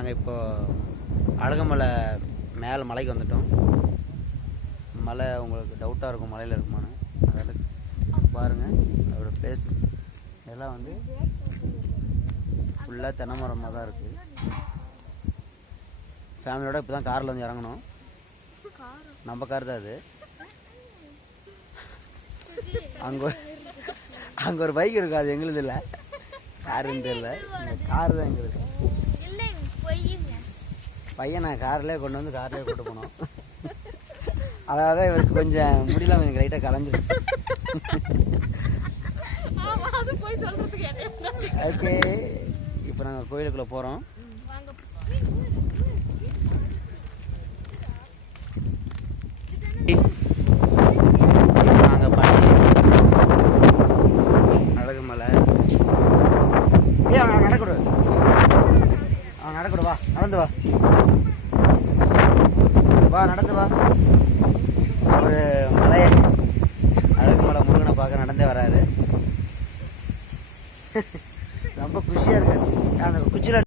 நாங்கள் இப்போது அழகுமலை மேலே மலைக்கு வந்துட்டோம். மலை உங்களுக்கு டவுட்டாக இருக்கும், மலையில் இருக்குமான்னு. அதில் பாருங்கள் அதோடய பிளேஸ் இதெல்லாம் வந்து ஃபுல்லாக தென்னை மரமாக தான் இருக்குது. ஃபேமிலியோட இப்போ தான் காரில் வந்து இறங்கணும். நம்ம கார் தான் அது. அங்கே ஒரு பைக் இருக்குது, அது எங்களுது இல்லை, காருன்னு தெரியல. காரு தான் எங்களுக்கு. பையனை கார்லேயே கொண்டு வந்து கார்லேயே கூட்டு போனோம். அதாவது இவருக்கு கொஞ்சம் முடியலாம், கொஞ்சம் லைட்டாக கலைஞ்சிருச்சு. ஓகே, இப்போ நாங்கள் கோயிலுக்குள்ளே போகிறோம். நாங்கள் பண்ணி அழகுமலை. அவன் நடக்கூட, அவன் நடக்கூட, வா நடந்து வா, வா நடந்து வா. அவர் மலை அழகுமலை முருகனை பார்க்க நடந்தே வராரு. ரொம்ப குஷியாக இருக்கு. அந்த குச்சியில்